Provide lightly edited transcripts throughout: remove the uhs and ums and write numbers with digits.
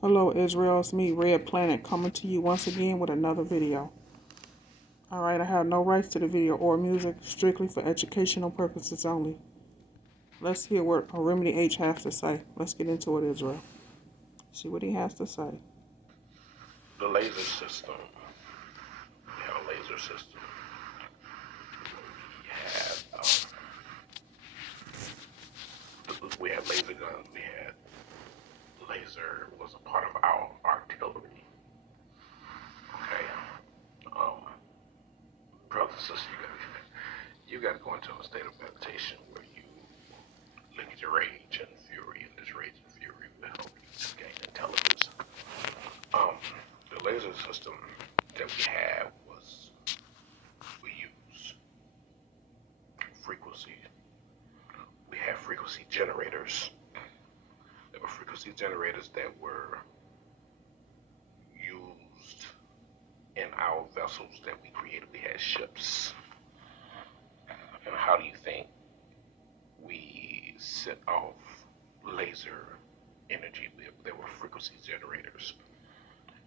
Hello Israel, it's me, Red Planet, coming to you once again with another video. Alright, I have no rights to the video or music, strictly for educational purposes only. Let's hear what Remedy H has to say. Let's get into it, Israel. See what he has to say. The laser system. We have a laser system. We had laser guns. We had laser was a part of our artillery. Okay. Um, Brothers and sisters, you got to go into a state of meditation where you look at your rage and fury, and this rage and fury will help you to gain intelligence. The laser system that we had was we use frequency. We had frequency generators. There were frequency generators that were used in our vessels that we created. We had ships. And how do you think we set off laser energy? There were frequency generators,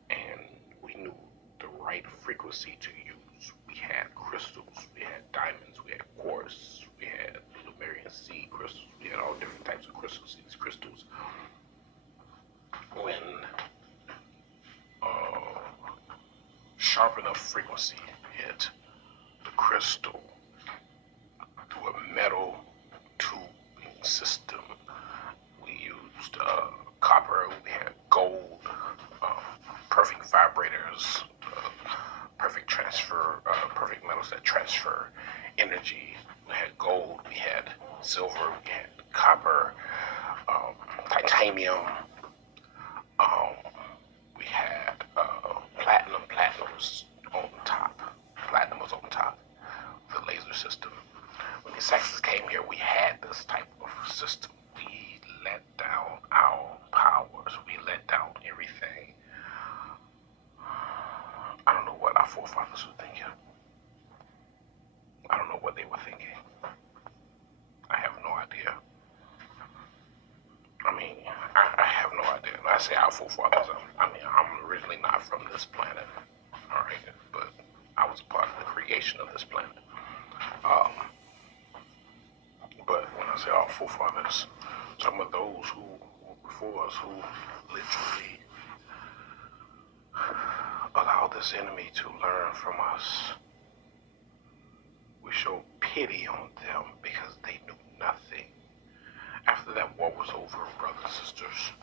and we knew the right frequency to use. We had crystals, we had diamonds, we had quartz, we had Lemurian seed crystals, we had all different types of crystals. These crystals, when sharp enough frequency hit the crystal through a metal tubing system, we used copper, we had gold, perfect vibrators, perfect transfer, perfect metals that transfer energy. We had gold, we had silver, we had copper, titanium. We had platinum. Platinum was on top. Platinum was on top of the laser system. When the Saxons came here, we had this type of system. We let down our powers. We let down everything. I don't know what our forefathers were thinking. I don't know what they were thinking. I have no idea. I have no idea. When I say our forefathers, I'm originally not from this planet, all right? But I was a part of the creation of this planet. But when I say our forefathers, some of those who were before us, who literally allowed this enemy to learn from us, we show pity on them because they knew nothing. After that war was over, brothers and sisters,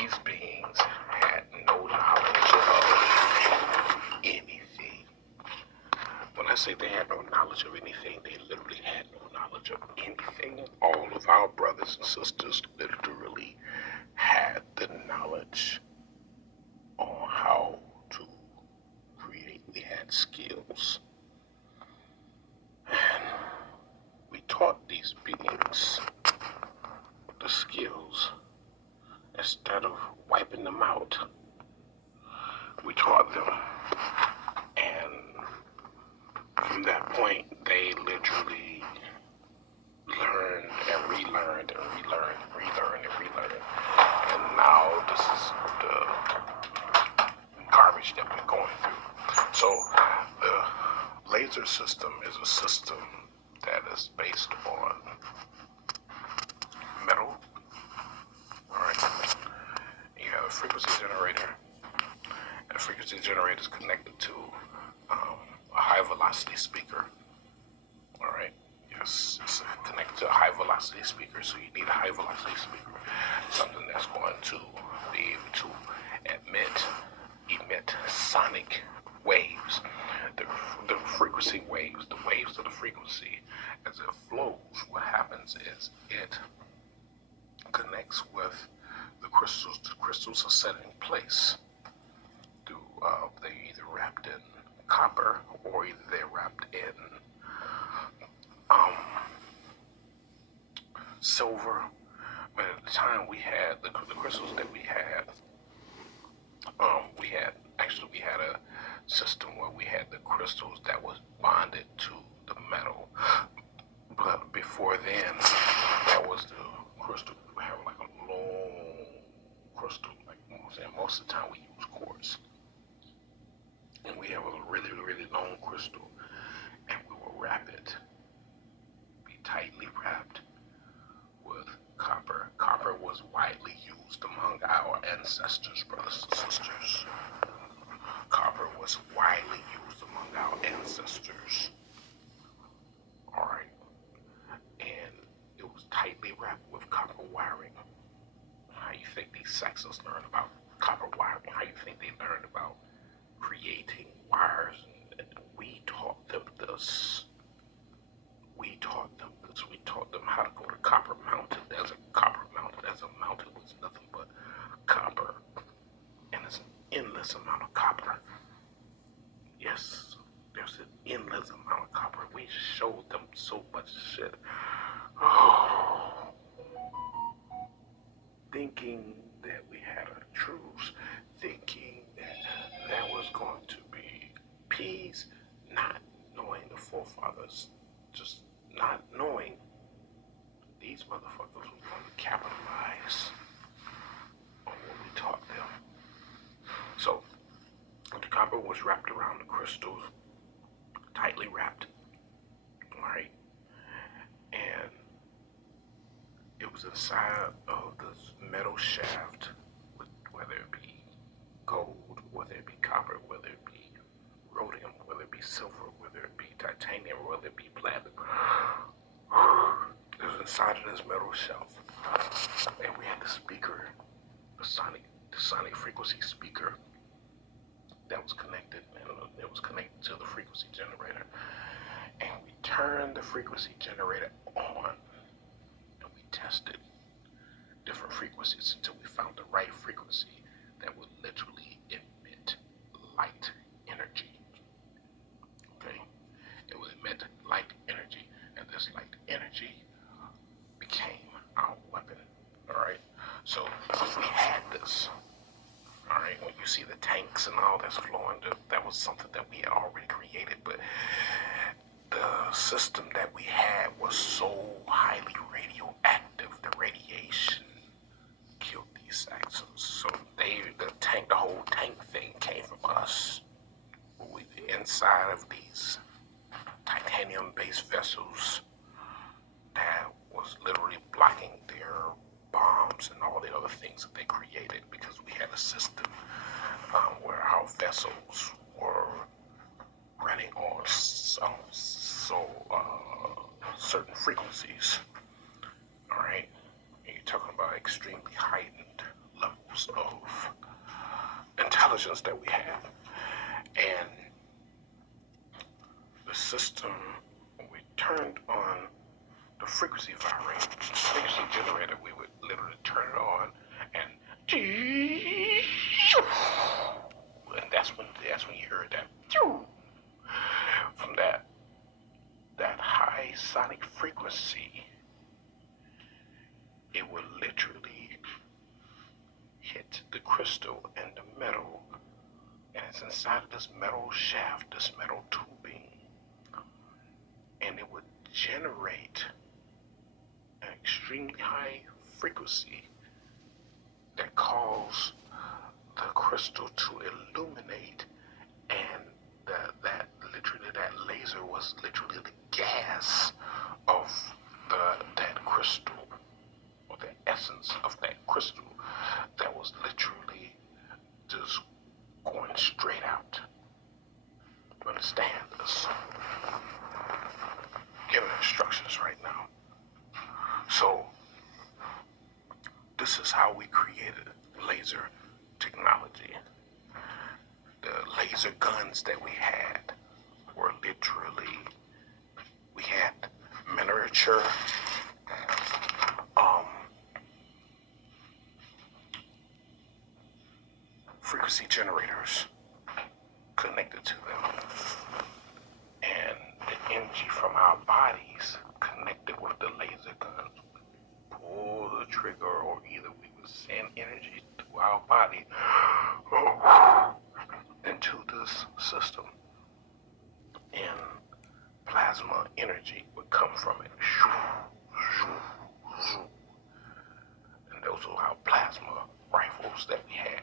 these beings had no knowledge of anything. When I say they had no knowledge of anything, they literally had no knowledge of anything. All of our brothers and sisters literally had the knowledge on how to create. We had skills. And we taught these beings the skills. Instead of wiping them out, we taught them. And from that point, they literally learned and relearned and relearned and relearned and relearned. And now this is the garbage that we're going through. So the laser system is a system that is based on metal. All right. You have a frequency generator. And a frequency generator is connected to a high velocity speaker. All right. Yes, it's connected to a high velocity speaker. So you need a high velocity speaker, something that's going to be able to emit sonic waves. The frequency waves, the waves of the frequency, as it flows, what happens is it connects with the crystals. The crystals are set in place. They're either wrapped in copper or either they're wrapped in silver. But at the time we had the crystals that we had a system where we had the crystals that was bonded to the metal. But before then, that was the crystal. We have like a long most of the time we use quartz. And we have a really, really long crystal, and we will wrap it, be tightly wrapped with copper. Copper was widely used among our ancestors, brothers and sisters. Copper was widely used among our ancestors. Alright. And it was tightly wrapped with copper wiring. How you think these Saxons learned about copper wiring? How you think they learned about creating wires? And we taught them this. We taught them this. We taught them how to go to Copper Mountain. There's a Copper Mountain. There's a mountain with nothing but copper. And there's an endless amount of copper. Yes, there's an endless amount of copper. We showed them so much shit. Oh. Thinking that we had a truce, thinking that there was going to be peace, not knowing the forefathers, just not knowing these motherfuckers were going to capitalize on what we taught them. So, the copper was wrapped around the crystals, tightly wrapped, alright? And it was inside of this metal shaft, whether it be gold, whether it be copper, whether it be rhodium, whether it be silver, whether it be titanium, whether it be platinum. It was inside of this metal shelf. And we had the speaker, the sonic frequency speaker that was connected, and it was connected to the frequency generator. And we turned the frequency generator on, and we tested different frequencies until we found the right frequency that would literally emit light energy. Okay? It would emit light energy, and this light energy became our weapon. Alright? So we had this. Alright, when you see the tanks and all that's flowing, that was something that we had already created, but the system that we had was so highly radioactive, the radiation killed these Saxons. So the whole tank thing came from us. Inside of these titanium-based vessels that was literally blocking their bombs and all the other things that they created, because we had a system where our vessels were running on certain frequencies. All right, and you're talking about extremely heightened levels of intelligence that we have, and the system, when we turned on the frequency wiring, the frequency generator, we would literally turn it on, and that's when you heard that. From that high sonic frequency, it would literally hit the crystal and the metal, and it's inside of this metal shaft, this metal tubing, and it would generate an extremely high frequency that caused the crystal to illuminate, and that laser was literally the gas of that crystal, or the essence of that crystal, that was literally just going straight out. You understand this? Giving instructions right now. So this is how we created laser technology. The laser guns that we had were literally, we had miniature frequency generators connected to them, and the energy from our bodies connected with the laser guns. Pull the trigger, or either we would send energy to our body into this system, and plasma energy would come from it. And those are our plasma rifles that we had.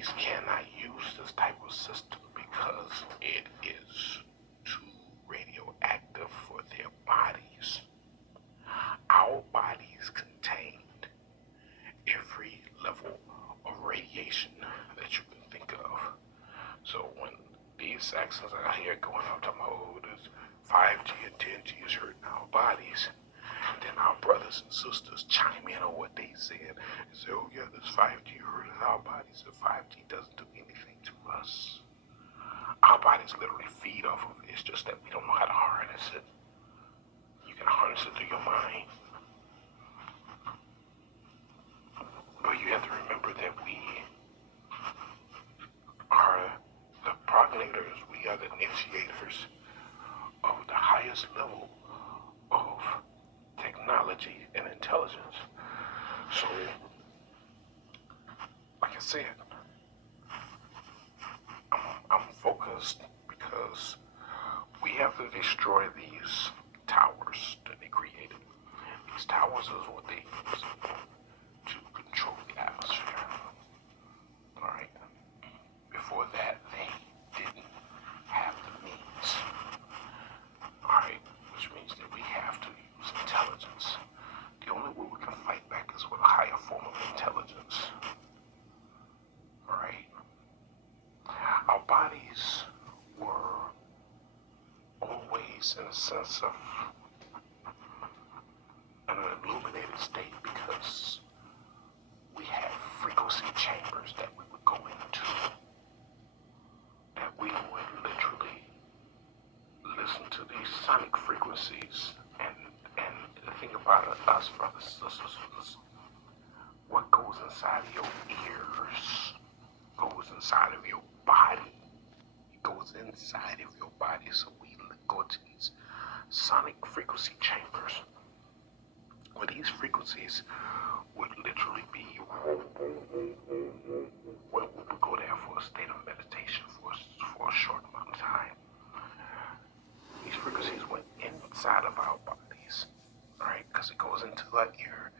bodies cannot use this type of system because it is too radioactive for their bodies. Our bodies contain every level of radiation that you can think of. So when these Saxons are out here going out to oh, this 5G and 10G is hurting our bodies, then our brothers and sisters chime in on what they said and say, oh yeah, this 5G hurting our bodies. The 5G doesn't do anything to us. Our bodies literally feed off of it. It's just that we don't know how to harness it. You can harness it through your mind. But you have to remember that we are the progenitors, we are the initiators of the highest level of technology and intelligence. So, like I said, I'm focused because we have to destroy these towers that they created. These towers is what they use to control the atmosphere. Alright? Before that, they didn't have the means. Alright? Which means that we have to use intelligence. The only way we can fight back is with a higher form of intelligence. Alright? Our bodies were always in a sense of an illuminated state because we had frequency chambers that we would go into, that we would literally listen to these sonic frequencies. And the thing about us, brothers and sisters, is what goes inside of your ears goes inside of your body. It goes inside of your body. So we go to these sonic frequency chambers where these frequencies would literally be where we would go there for a state of meditation for a short amount of time. These frequencies went inside of our bodies, right? Because it goes into our ear.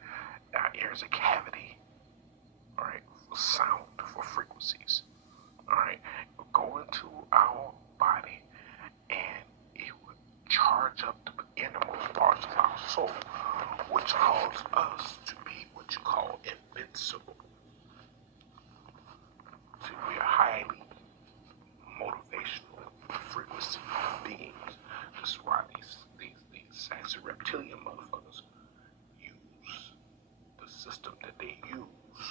Our ear is a cavity, all right, for sound, for frequencies, all right. It would go into our body and it would charge up the innermost parts of our soul, which caused us to be what you call invincible. See, we are highly motivational frequency beings. That's why these Saxon reptilian motherfuckers use the system that they use.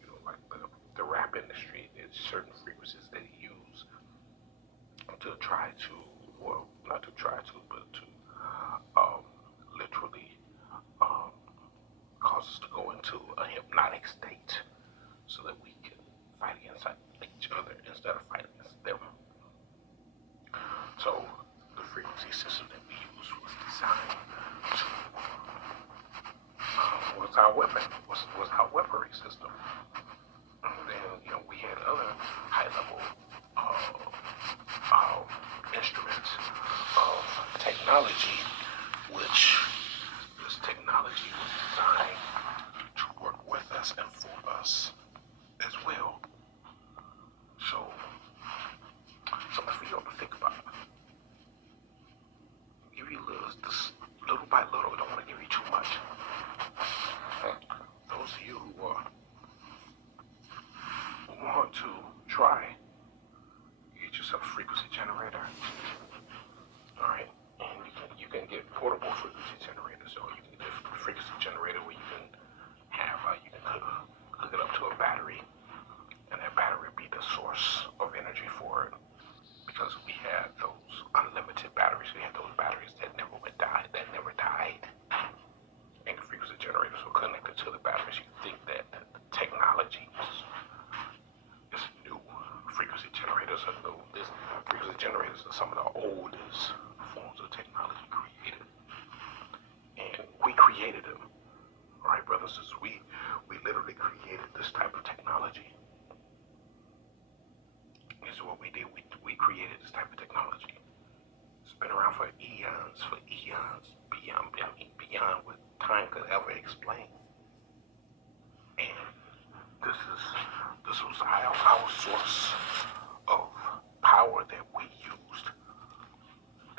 You know, like the rap industry, there's certain frequencies they use to try to, well, not to try to, but to literally cause us to go into a hypnotic state so that we can fight against each other instead of fighting against them. So the frequency system that we use was designed to was our weapon, was our weaponry system. And then, you know, we had other high-level instruments of technology, which this technology was designed to work with us and for us as well. So, something for you all to think about. Give you this little by little. I don't want to give you too much. Those of you who want to try, get yourself a frequency generator. All right, and you can get portable frequency generators, or you can get a frequency generator where you can have you can hook it up to a battery, and that battery be the source of energy for it. Because we had those unlimited batteries, we had those batteries that never died. And the frequency generators were connected to the batteries. You think that the technology is new. Frequency generators are new. Frequency generators are some of the oldest forms of technology created. And we created them. All right, brothers, we literally created this type of technology. This is what we did. We created this type of technology. It's been around for eons, beyond what time could ever explain. And this is This was our source of power that we used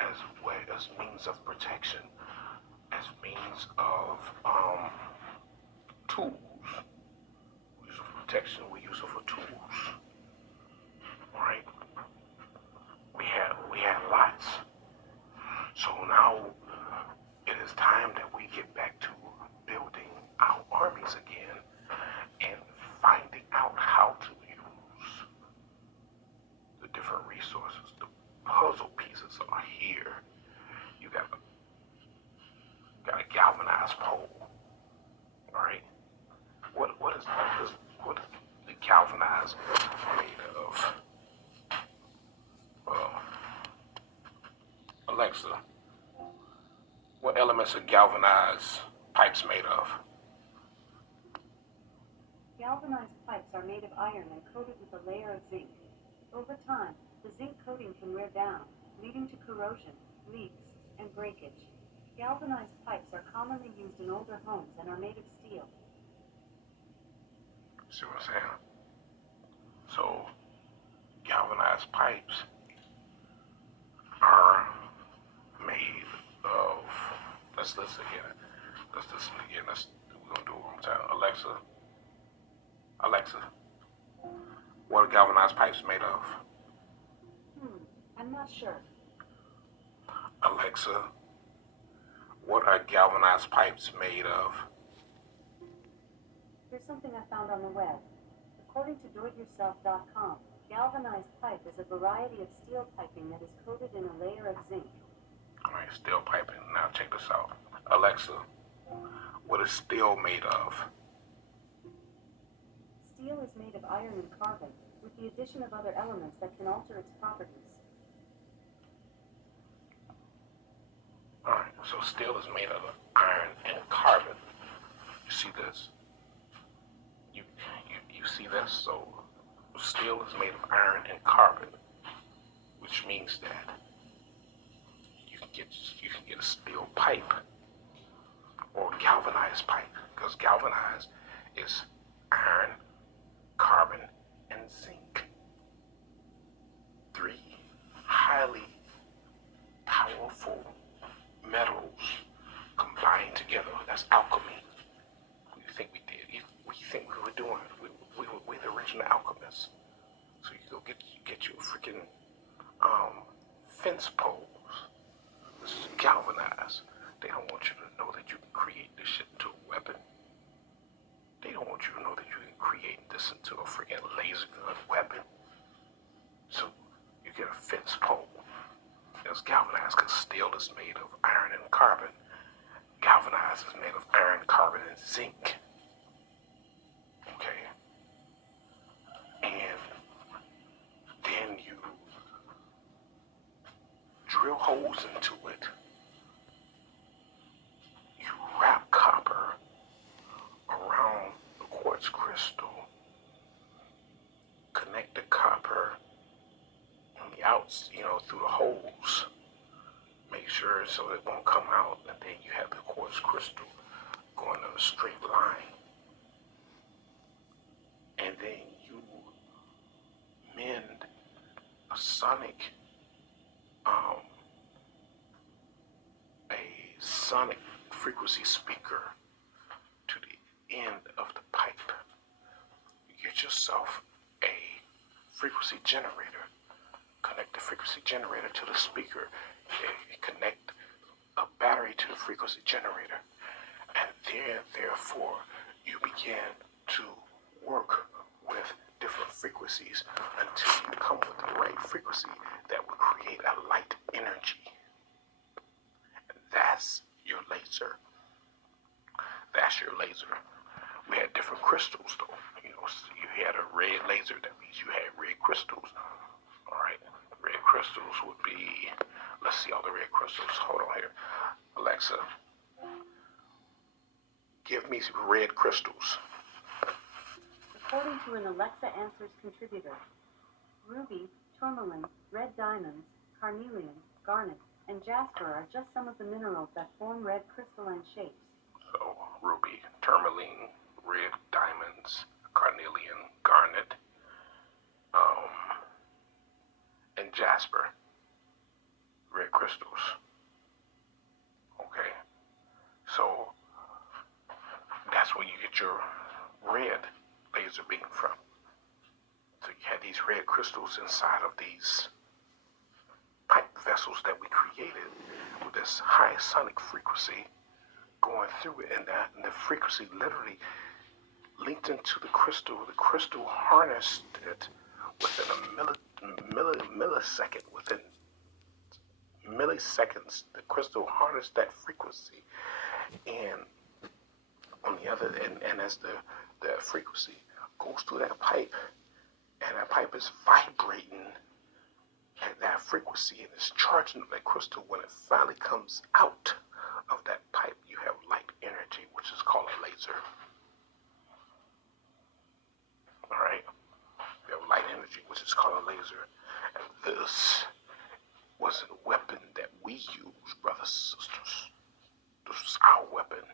as way as means of protection, as means of tools. We use it for protection. We use it for tools. Right? We had lots. So now it is time that we get back to building our armies again and finding out how to use the different resources. The puzzle pieces are here. You got a galvanized pole. All right. What is the galvanized made of? Alexa, what elements are galvanized pipes made of? Galvanized pipes are made of iron and coated with a layer of zinc. Over time, the zinc coating can wear down, leading to corrosion, leaks, and breakage. Galvanized pipes are commonly used in older homes and are made of steel. See what I'm saying? So, galvanized pipes are made of. Let's listen again. We're gonna do it one more time. Alexa, what are galvanized pipes made of? I'm not sure. Alexa, what are galvanized pipes made of? Here's something I found on the web. According to doityourself.com, galvanized pipe is a variety of steel piping that is coated in a layer of zinc. All right, steel piping. Now check this out. Alexa, what is steel made of? Steel is made of iron and carbon, with the addition of other elements that can alter its properties. All right, so steel is made of iron and carbon. You see this? You see this? So steel is made of iron and carbon, which means that you can get a steel pipe or galvanized pipe, because galvanized is iron, carbon, and zinc. Three highly powerful metals combined together. That's alchemy. What do you think we did? What do you think we were doing? We're the original alchemists. So you go get you a freaking fence poles. This is galvanized. They don't want you to know that you can create this shit into a weapon. They don't want you to know that you can create this into a freaking laser gun weapon. So you get a fence pole. It's galvanized because steel is made of iron and carbon. Galvanized is made of iron, carbon, and zinc. Okay? And then you drill holes into it. You wrap copper around the quartz crystal. Connect the copper on the outs, through the holes. Make sure so it won't come out, and then you have the quartz crystal going in a straight line. And then you mend a sonic frequency speaker to the end of the pipe. You get yourself a frequency generator. Connect the frequency generator to the speaker. You connect a battery to the frequency generator. And therefore, you begin to work with different frequencies until you come with the right frequency that will create a light energy. And that's your laser. That's your laser. We had different crystals, though. You had a red laser. That means you had red crystals. All right. Red crystals would be. Let's see all the red crystals. Hold on here. Alexa, give me red crystals. According to an Alexa Answers contributor, ruby, tourmaline, red diamonds, carnelian, garnet, and jasper are just some of the minerals that form red crystalline shapes. So, ruby, tourmaline, red diamonds, carnelian, garnet, get your red laser beam from. So you had these red crystals inside of these pipe vessels that we created with this high sonic frequency going through it, and the frequency literally linked into the crystal. The crystal harnessed it within a millisecond. Within milliseconds, the crystal harnessed that frequency, and on the other, and as the frequency goes through that pipe, and that pipe is vibrating at that frequency and it's charging that crystal, when it finally comes out of that pipe, you have light energy, which is called a laser. All right, you have light energy, which is called a laser, and this was a weapon that we use, brothers and sisters. This was our weapon.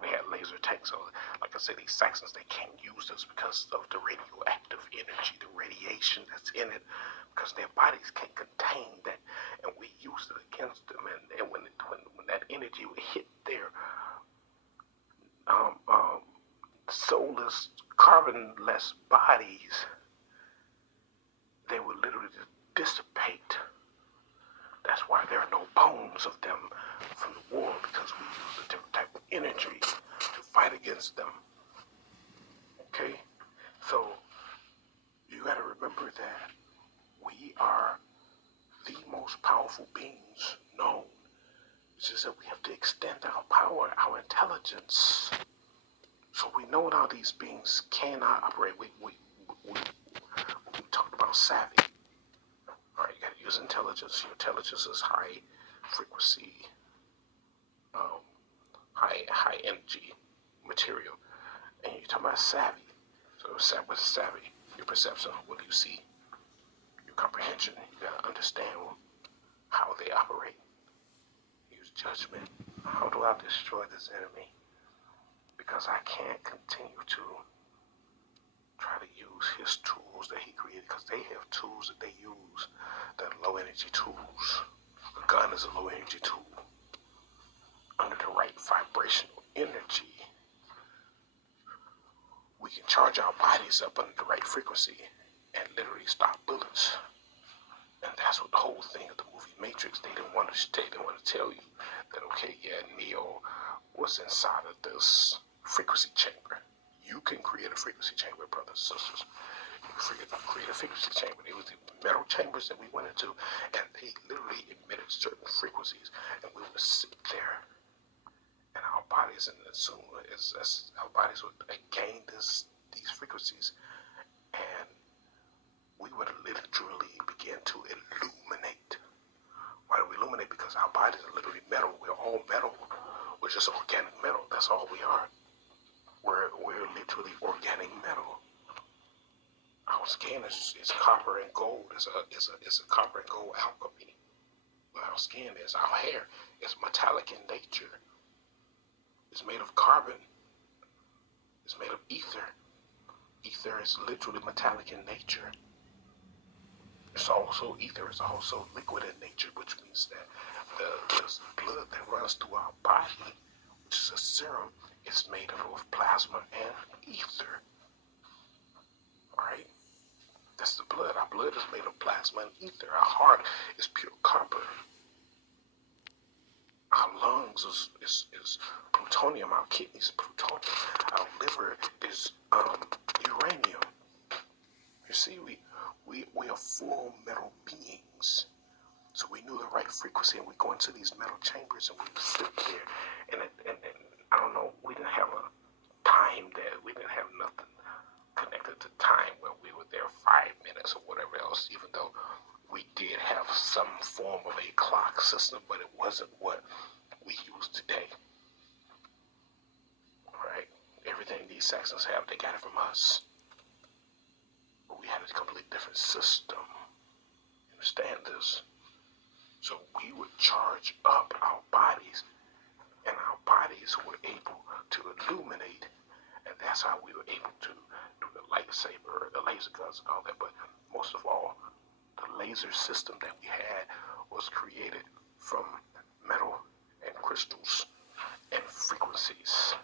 We had laser tanks. So, like I said, these Saxons, they can't use this because of the radioactive energy, the radiation that's in it, because their bodies can't contain that, and we used it against them. And when that energy would hit their soulless, carbonless bodies, they would literally just dissipate. That's why there are no bones of them from the war, because we use a different type of energy to fight against them. Okay? So, you gotta remember that we are the most powerful beings known. It's just that we have to extend our power, our intelligence. So we know how these beings cannot operate. We talked about savvy. All right, you gotta use intelligence. Your intelligence is high frequency, high energy material. And you're talking about savvy. So what's savvy? Your perception. What do you see? Your comprehension. You gotta understand how they operate. Use judgment. How do I destroy this enemy? Because I can't continue to try to use his tools that he created, because they have tools that they use that are low energy tools. A gun is a low energy tool. Under the right vibrational energy, we can charge our bodies up under the right frequency and literally stop bullets. And that's what the whole thing of the movie Matrix, they didn't want to tell you that, okay, yeah, Neo was inside of this frequency chamber. You can create a frequency chamber, brothers and sisters. You can create a frequency chamber. It was the metal chambers that we went into, and they literally emitted certain frequencies, and we would sit there, and our bodies, and as soon as our bodies would gain these frequencies, and we would literally begin to illuminate. Why do we illuminate? Because our bodies are literally metal. We're all metal. We're just organic metal. That's all we are. We're literally organic metal. Our skin is copper and gold. It's a copper and gold alchemy. Our skin is, our hair is metallic in nature. It's made of carbon. It's made of ether. Ether is literally metallic in nature. It's also ether is also liquid in nature, which means that the blood that runs through our body, which is a serum, is made up of plasma and ether. Alright? That's the blood. Our blood is made of plasma and ether. Our heart is pure copper. Our lungs is plutonium. Our kidneys are plutonium. Our liver is uranium. You see, we are full metal beings. So we knew the right frequency, and we go into these metal chambers, and we sit there, and I don't know, we didn't have a time there. We didn't have nothing connected to time where we were there 5 minutes or whatever else, even though we did have some form of a clock system, but it wasn't what we use today. Right? Everything these Saxons have, they got it from us. But we had a completely different system. Understand this? So we would charge up our bodies, and our bodies were able to illuminate, and that's how we were able to do the lightsaber, the laser guns, and all that. But most of all, the laser system that we had was created from metal and crystals and frequencies.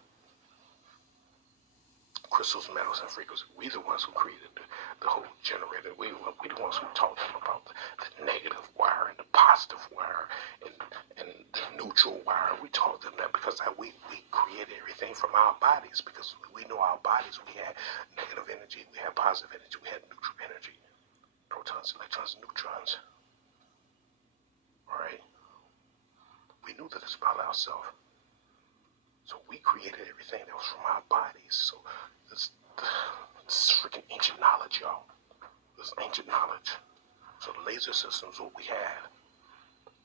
crystals, metals, and frequencies. We the ones who created the whole generator. We the ones who taught them about the negative wire and the positive wire and the neutral wire. We taught them that because we created everything from our bodies, because we know our bodies. We had negative energy, we had positive energy, we had neutral energy, protons, electrons, neutrons. All right. We knew that it's about ourselves. So we created everything that was from our bodies. So this is freaking ancient knowledge, y'all. This is ancient knowledge. So the laser system is what we had.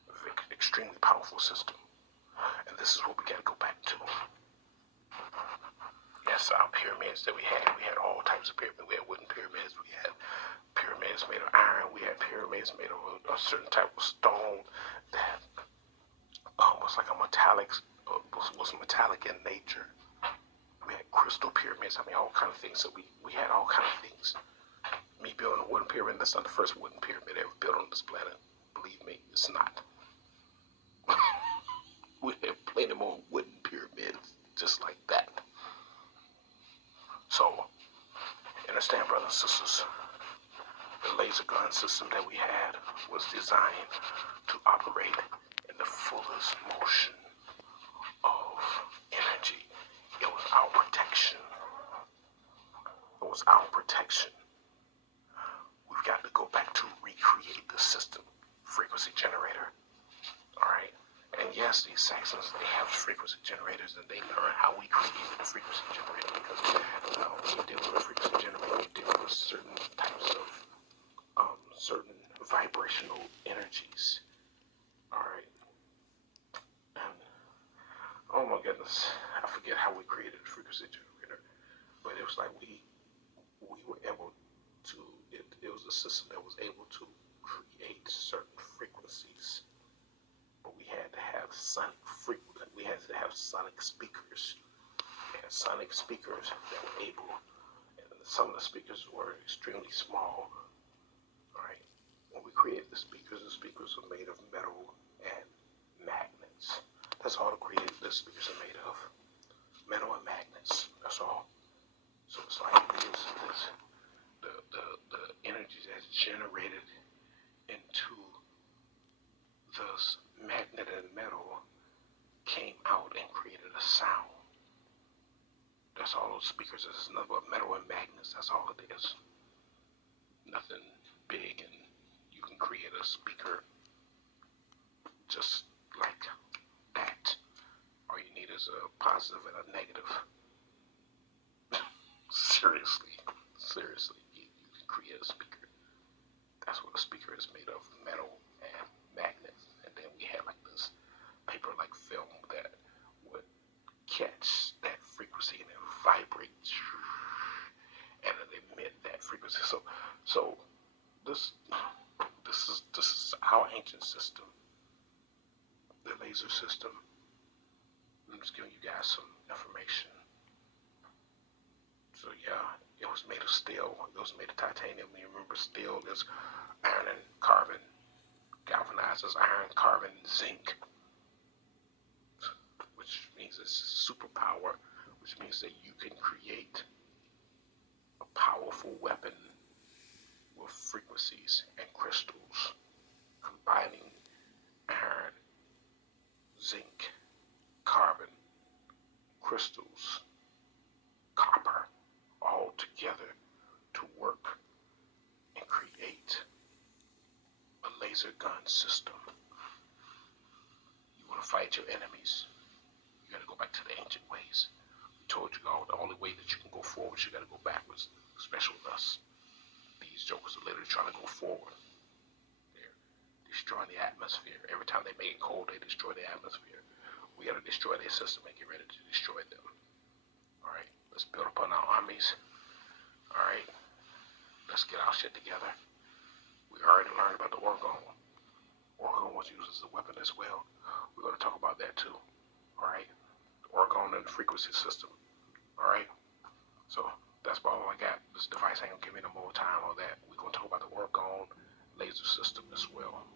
An extremely powerful system. And this is what we got to go back to. Yes, our pyramids that we had all types of pyramids. We had wooden pyramids. We had pyramids made of iron. We had pyramids made of a certain type of stone that was like a metallic, was metallic in nature. We had crystal pyramids. I mean, all kind of things. So we had all kind of things. Me building a wooden pyramid, that's not the first wooden pyramid ever built on this planet. Believe me, it's not. We have plenty more wooden pyramids just like that. So, understand, brothers and sisters, the laser gun system that we had was designed to operate in the fullest motion of energy. It was our protection. It was our protection. We've got to go back to recreate the system. Frequency generator. Alright? And yes, these Saxons, they have frequency generators, and they learn how we created the frequency generator, because when you deal with a frequency generator, you deal with certain types of certain vibrational energies. Alright? And oh my goodness, I forget how we created the frequency generator, but it was like we were able to, it was a system that was able to create certain frequencies, but we had to have sonic speakers. We had sonic speakers that were able, and some of the speakers were extremely small. All right, when we created the speakers were made of metal and magnets. That's all the speakers are made of. Metal and magnets. That's all. So it's like the energy that's generated into this magnet and metal came out and created a sound. That's all those speakers is. It's nothing but metal and magnets. That's all it is. Nothing big, and you can create a speaker just like that. All you need is a positive and a negative. Seriously, you can create a speaker. That's what a speaker is made of, metal and magnets. And then we had like this paper-like film that would catch that frequency and it would vibrate and it emit that frequency. So this is our ancient system, the laser system. I'm just giving you guys some information. So yeah, it was made of steel. It was made of titanium. You remember, steel is iron and carbon. Galvanized as iron, carbon, zinc, which means it's superpower, which means that you can create a powerful weapon with frequencies and crystals, combining iron, zinc, carbon, crystals, copper, all together to work and create a laser gun system. You want to fight your enemies, you got to go back to the ancient ways. We told you all the only way that you can go forward, you got to go backwards, especially with us. These jokers are literally trying to go forward. They're destroying the atmosphere. Every time they make it cold, they destroy the atmosphere. We got to destroy their system and get ready to destroy them. All right, let's build upon our armies. All right, let's get our shit together. We already learned about the Orgone. Orgone was used as a weapon as well. We're going to talk about that too. All right, the Orgone and the frequency system. All right, so that's about all I got. This device ain't gonna give me no more time on that. We're gonna talk about the Orgone laser system as well.